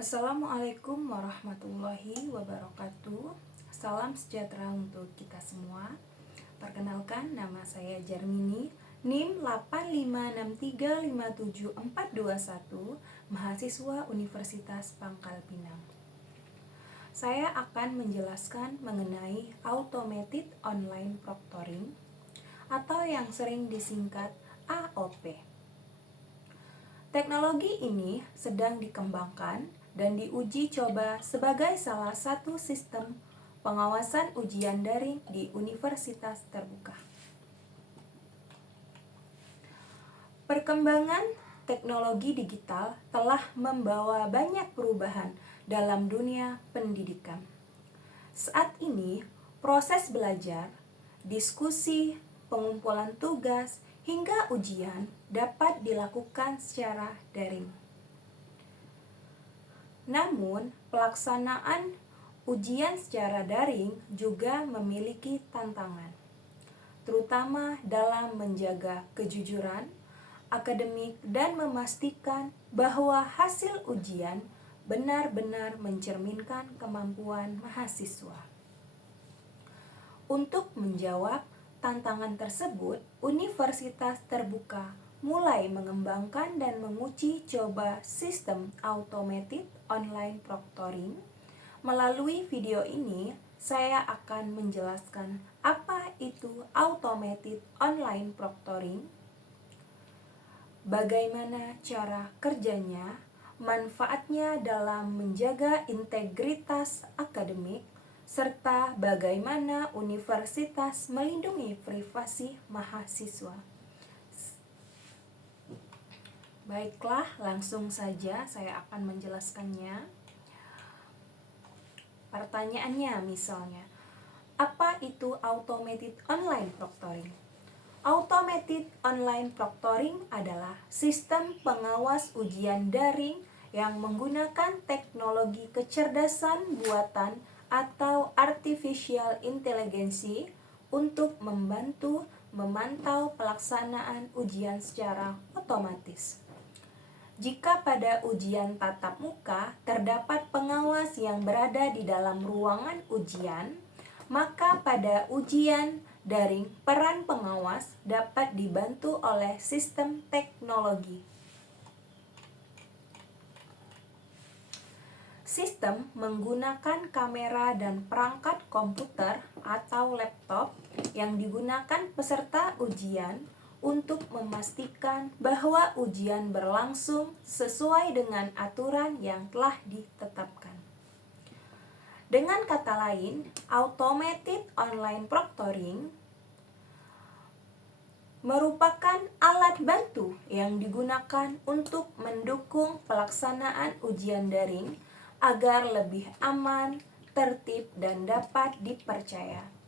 Assalamualaikum warahmatullahi wabarakatuh. Salam sejahtera untuk kita semua. Perkenalkan, nama saya Jarmini, NIM 856357421, mahasiswa Universitas Pangkal Pinang. Saya akan menjelaskan mengenai Automated Online Proctoring atau yang sering disingkat AOP. Teknologi ini sedang dikembangkan dan diuji coba sebagai salah satu sistem pengawasan ujian daring di universitas terbuka. Perkembangan teknologi digital telah membawa banyak perubahan dalam dunia pendidikan. Saat ini, proses belajar, diskusi, pengumpulan tugas, hingga ujian dapat dilakukan secara daring. Namun, pelaksanaan ujian secara daring juga memiliki tantangan, terutama dalam menjaga kejujuran akademik dan memastikan bahwa hasil ujian benar-benar mencerminkan kemampuan mahasiswa. Untuk menjawab tantangan tersebut, Universitas Terbuka mulai mengembangkan dan menguji coba sistem Automated Online Proctoring. Melalui video ini, saya akan menjelaskan apa itu Automated Online Proctoring, bagaimana cara kerjanya, manfaatnya dalam menjaga integritas akademik, serta bagaimana universitas melindungi privasi mahasiswa. Baiklah, langsung saja saya akan menjelaskannya. Pertanyaannya misalnya, apa itu Automated Online Proctoring? Automated Online Proctoring adalah sistem pengawas ujian daring yang menggunakan teknologi kecerdasan buatan atau artificial intelligence untuk membantu memantau pelaksanaan ujian secara otomatis. Jika pada ujian tatap muka terdapat pengawas yang berada di dalam ruangan ujian, maka pada ujian daring peran pengawas dapat dibantu oleh sistem teknologi. Sistem menggunakan kamera dan perangkat komputer atau laptop yang digunakan peserta ujian untuk memastikan bahwa ujian berlangsung sesuai dengan aturan yang telah ditetapkan. Dengan kata lain, Automated Online Proctoring merupakan alat bantu yang digunakan untuk mendukung pelaksanaan ujian daring agar lebih aman, tertib, dan dapat dipercaya.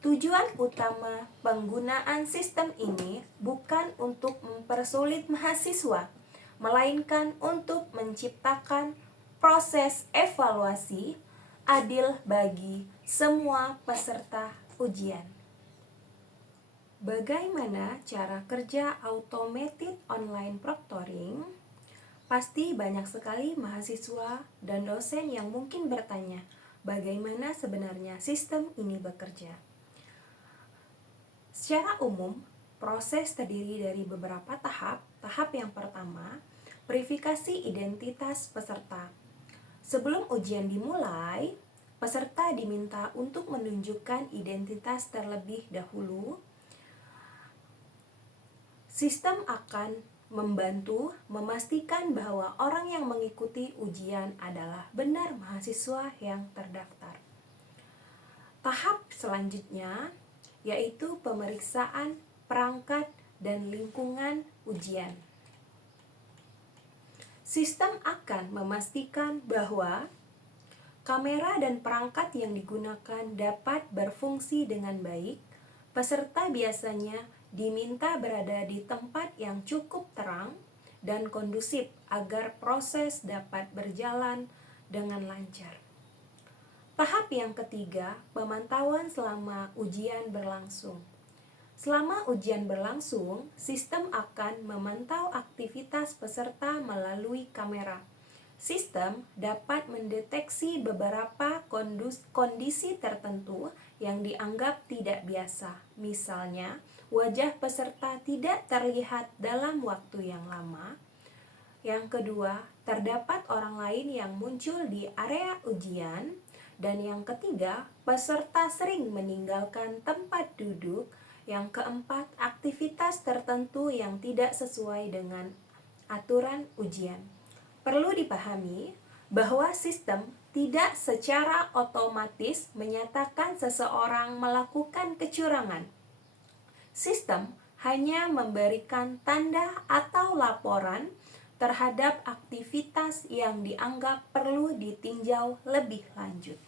Tujuan utama penggunaan sistem ini bukan untuk mempersulit mahasiswa, melainkan untuk menciptakan proses evaluasi adil bagi semua peserta ujian. Bagaimana cara kerja Automated Online Proctoring? Pasti banyak sekali mahasiswa dan dosen yang mungkin bertanya, bagaimana sebenarnya sistem ini bekerja? Secara umum, proses terdiri dari beberapa tahap. Tahap yang pertama, verifikasi identitas peserta. Sebelum ujian dimulai, peserta diminta untuk menunjukkan identitas terlebih dahulu. Sistem akan membantu memastikan bahwa orang yang mengikuti ujian adalah benar mahasiswa yang terdaftar. Tahap selanjutnya yaitu pemeriksaan perangkat dan lingkungan ujian. Sistem akan memastikan bahwa kamera dan perangkat yang digunakan dapat berfungsi dengan baik. Peserta biasanya diminta berada di tempat yang cukup terang dan kondusif agar proses dapat berjalan dengan lancar. Tahap yang ketiga, pemantauan selama ujian berlangsung. Selama ujian berlangsung, sistem akan memantau aktivitas peserta melalui kamera. Sistem dapat mendeteksi beberapa kondisi tertentu yang dianggap tidak biasa. Misalnya, wajah peserta tidak terlihat dalam waktu yang lama. Yang kedua, terdapat orang lain yang muncul di area ujian. Dan yang ketiga, peserta sering meninggalkan tempat duduk. Yang keempat, aktivitas tertentu yang tidak sesuai dengan aturan ujian. Perlu dipahami bahwa sistem tidak secara otomatis menyatakan seseorang melakukan kecurangan. Sistem hanya memberikan tanda atau laporan terhadap aktivitas yang dianggap perlu ditinjau lebih lanjut.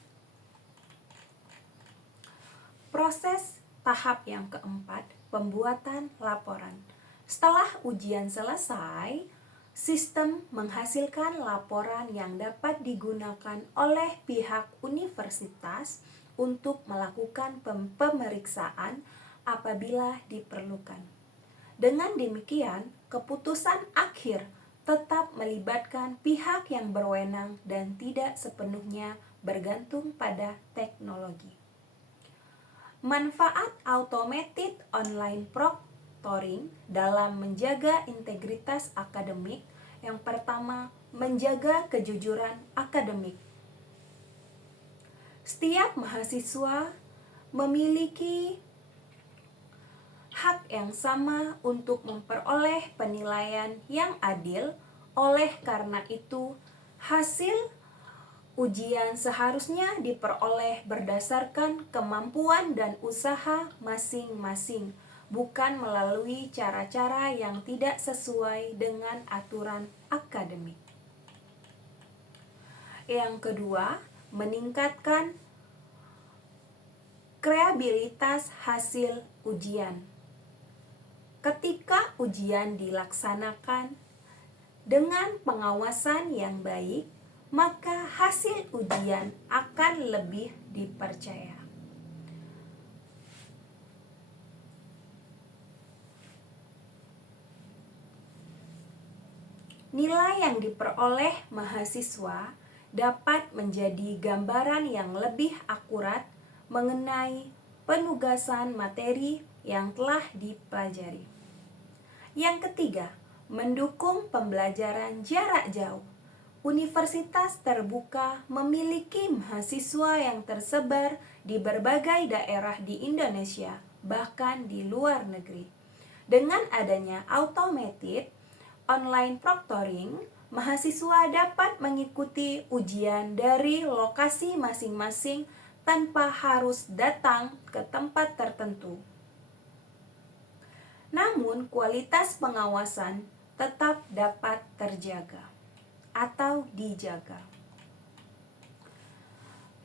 Proses tahap yang keempat, pembuatan laporan. Setelah ujian selesai, sistem menghasilkan laporan yang dapat digunakan oleh pihak universitas untuk melakukan pemeriksaan apabila diperlukan. Dengan demikian, keputusan akhir tetap melibatkan pihak yang berwenang dan tidak sepenuhnya bergantung pada teknologi. Manfaat automated online proctoring dalam menjaga integritas akademik. Yang pertama, menjaga kejujuran akademik. Setiap mahasiswa memiliki hak yang sama untuk memperoleh penilaian yang adil. Oleh karena itu, hasil ujian seharusnya diperoleh berdasarkan kemampuan dan usaha masing-masing, bukan melalui cara-cara yang tidak sesuai dengan aturan akademik. Yang kedua, meningkatkan kreatibilitas hasil ujian. Ketika ujian dilaksanakan dengan pengawasan yang baik, maka hasil ujian akan lebih dipercaya. Nilai yang diperoleh mahasiswa dapat menjadi gambaran yang lebih akurat mengenai penugasan materi yang telah dipelajari. Yang ketiga, mendukung pembelajaran jarak jauh. Universitas terbuka memiliki mahasiswa yang tersebar di berbagai daerah di Indonesia, bahkan di luar negeri. Dengan adanya automated online proctoring, mahasiswa dapat mengikuti ujian dari lokasi masing-masing tanpa harus datang ke tempat tertentu. Namun, kualitas pengawasan tetap dapat terjaga atau dijaga.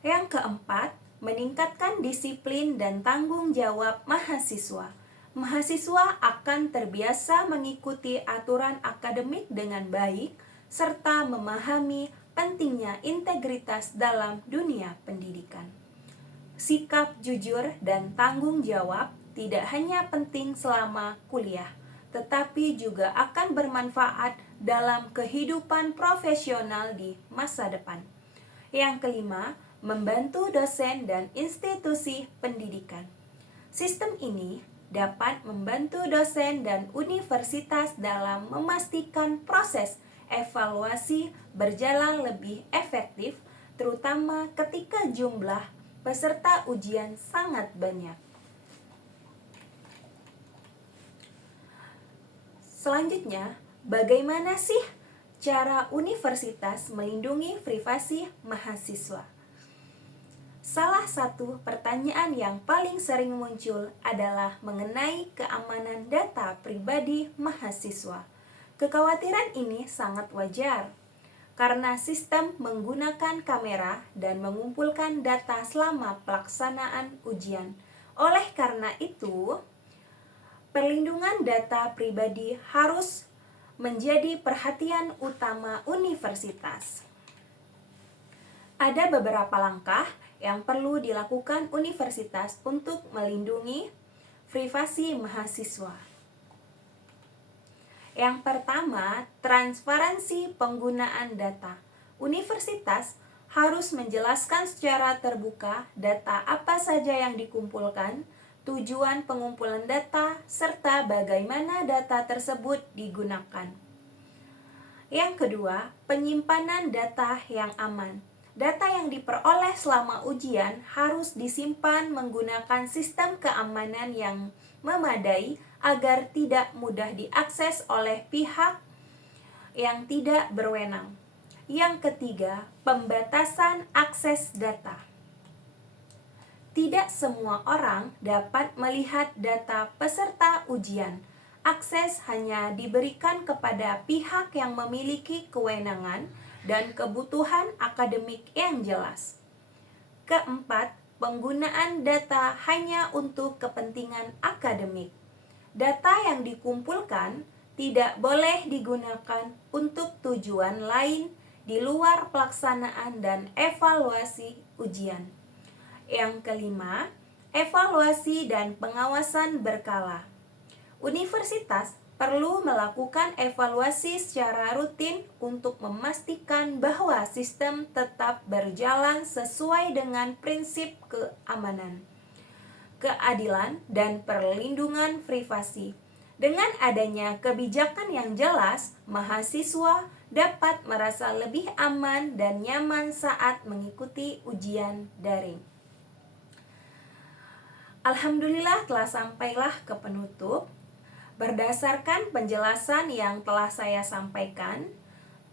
Yang keempat, meningkatkan disiplin dan tanggung jawab mahasiswa. Mahasiswa akan terbiasa mengikuti aturan akademik dengan baik serta memahami pentingnya integritas dalam dunia pendidikan. Sikap jujur dan tanggung jawab tidak hanya penting selama kuliah, tetapi juga akan bermanfaat dalam kehidupan profesional di masa depan. Yang kelima, membantu dosen dan institusi pendidikan. Sistem ini dapat membantu dosen dan universitas dalam memastikan proses evaluasi berjalan lebih efektif, terutama ketika jumlah peserta ujian sangat banyak. Selanjutnya, bagaimana sih cara universitas melindungi privasi mahasiswa? Salah satu pertanyaan yang paling sering muncul adalah mengenai keamanan data pribadi mahasiswa. Kekhawatiran ini sangat wajar, karena sistem menggunakan kamera dan mengumpulkan data selama pelaksanaan ujian. Oleh karena itu, perlindungan data pribadi harus menjadi perhatian utama universitas. Ada beberapa langkah yang perlu dilakukan universitas untuk melindungi privasi mahasiswa. Yang pertama, transparansi penggunaan data. Universitas harus menjelaskan secara terbuka data apa saja yang dikumpulkan, tujuan pengumpulan data, serta bagaimana data tersebut digunakan. Yang kedua, penyimpanan data yang aman. Data yang diperoleh selama ujian harus disimpan menggunakan sistem keamanan yang memadai agar tidak mudah diakses oleh pihak yang tidak berwenang. Yang ketiga, pembatasan akses data. Tidak semua orang dapat melihat data peserta ujian. Akses hanya diberikan kepada pihak yang memiliki kewenangan dan kebutuhan akademik yang jelas. Keempat, penggunaan data hanya untuk kepentingan akademik. Data yang dikumpulkan tidak boleh digunakan untuk tujuan lain di luar pelaksanaan dan evaluasi ujian. Yang kelima, evaluasi dan pengawasan berkala. Universitas perlu melakukan evaluasi secara rutin untuk memastikan bahwa sistem tetap berjalan sesuai dengan prinsip keamanan, keadilan, dan perlindungan privasi. Dengan adanya kebijakan yang jelas, mahasiswa dapat merasa lebih aman dan nyaman saat mengikuti ujian daring. Alhamdulillah telah sampailah ke penutup. Berdasarkan penjelasan yang telah saya sampaikan,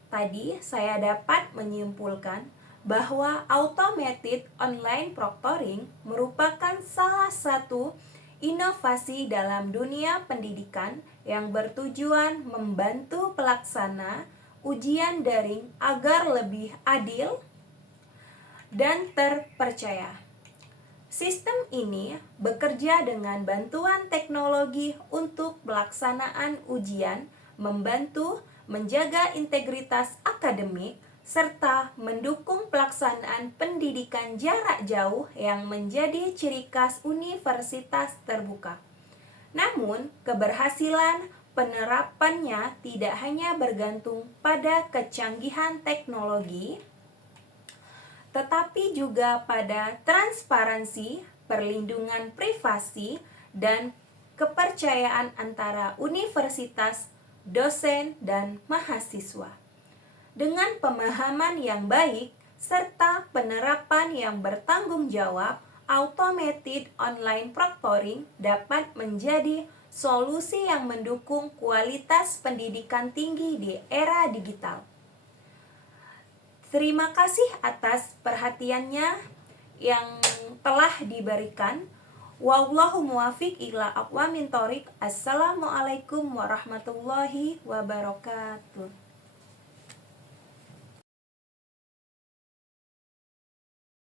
tadi saya dapat menyimpulkan bahwa automated online proctoring merupakan salah satu inovasi dalam dunia pendidikan yang bertujuan membantu pelaksana ujian daring agar lebih adil dan terpercaya. Sistem ini bekerja dengan bantuan teknologi untuk pelaksanaan ujian, membantu menjaga integritas akademik, serta mendukung pelaksanaan pendidikan jarak jauh yang menjadi ciri khas universitas terbuka. Namun, keberhasilan penerapannya tidak hanya bergantung pada kecanggihan teknologi, tetapi juga pada transparansi, perlindungan privasi, dan kepercayaan antara universitas, dosen, dan mahasiswa. Dengan pemahaman yang baik serta penerapan yang bertanggung jawab, automated online proctoring dapat menjadi solusi yang mendukung kualitas pendidikan tinggi di era digital. Terima kasih atas perhatiannya yang telah diberikan. Wallahu muwafiq ila aqwamit thoriq. Assalamualaikum warahmatullahi wabarakatuh.